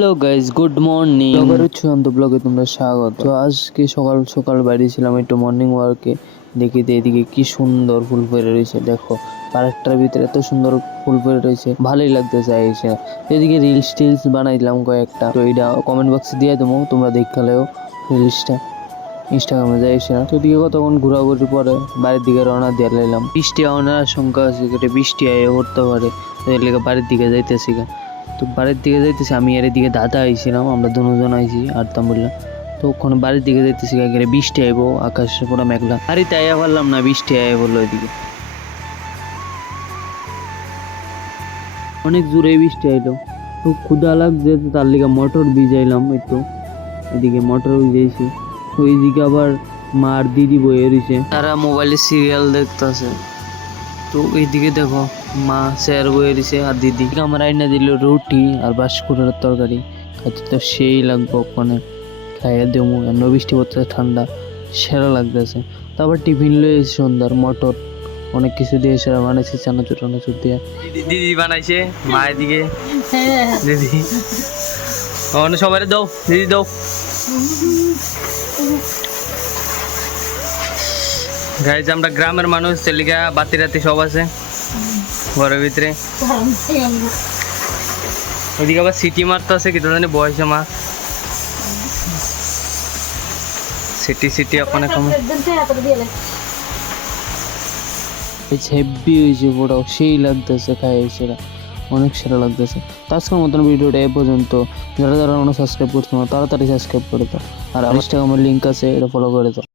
Hello guys, good morning. Blogger ছুয়ন্ত ব্লগে তোমরা স্বাগত। তো আজকে সকাল সকাল বেরিয়েছিলাম একটু মর্নিং ওয়ার্কে। দেখি তো এদিকে কি সুন্দর ফুল পড়ে রয়েছে, দেখো পার্কটার ভিতরে এত সুন্দর ফুল পড়ে রয়েছে, ভালোই লাগতেছে এসে। এদিকে রিলস টিলস বানাইলাম কয়েকটা, তো এইটা কমেন্ট বক্সে দিয়ে দেবো, তোমরা দেখালেও রিলসটা ইনস্টাগ্রামে যাই এসে না। তো এদিকে কতক্ষণ ঘোরাঘুরি পরে বাড়ির দিকে রওনা দিয়ে লাইলাম। বৃষ্টি আনার আশঙ্কা আছে, বৃষ্টি আয় করতে পারে, তো এর লেগে বাড়ির দিকে যাইতেছি। তো বাড়ির দিকে যাইতেছি, আমি এর দিকে দাদা আইছিলাম, আমরা দুজন আইছি আরতাম বললাম। তো ওখানে বাড়ির দিকে যাইতেছি, বৃষ্টি আইবো, আকাশে পুরো মেঘলা। বাড়িতে আইয়া পারলাম না, বৃষ্টি আয় বললো এদিকে, অনেক জোরে বৃষ্টি আইলো। তো ক্ষুধা লাগছে, তার লিগে মটর ভিজাইলাম একটু, এদিকে মটর ভিজাইছি। তো এইদিকে আবার মার দিদি বয়ে রয়েছে, তারা মোবাইলে সিরিয়াল দেখতেছে। তো এইদিকে দেখো মা স্যার বয়ে দিছে, আর দিদি আমার আইনা দিল রুটি আর বাঁশকুড়ার তরকারি। খাইতে তো সেই লাগবো, ওখানে খাইয়া দেবো। এমন বৃষ্টি পড়তেছে, ঠান্ডা সেরা লাগতেছে। তারপর টিফিন লয়ে সন্ধ্যার মটর অনেক কিছু দিয়ে সেরা বানাইছে, চানাচুর টানাচুর দিয়ে দিদি বানাইছে। মায়ের দিকে দিদি সবাই দাও, দিদি দাও। গাইজ আমরা গ্রামের মানুষ, তেলিকা বাতি রাতি সব আছে ঘরের ভিতরে। ওইদিকে আবার সিটি মারতে আছে, কিন্তু জানি বয়সে মা সিটি এখন হেভি হয়েছে, পুরো সেই লাগতেছে, খাইছে অনেক সেরা লাগতেছে। তো আজকের মতন ভিডিওটা এ পর্যন্ত। যারা যারা সাবস্ক্রাইব করছো না, তাড়াতাড়ি সাবস্ক্রাইব করে দাও, আর ইনস্টাগ্রামের লিঙ্ক আছে, এটা ফলো করে দাও।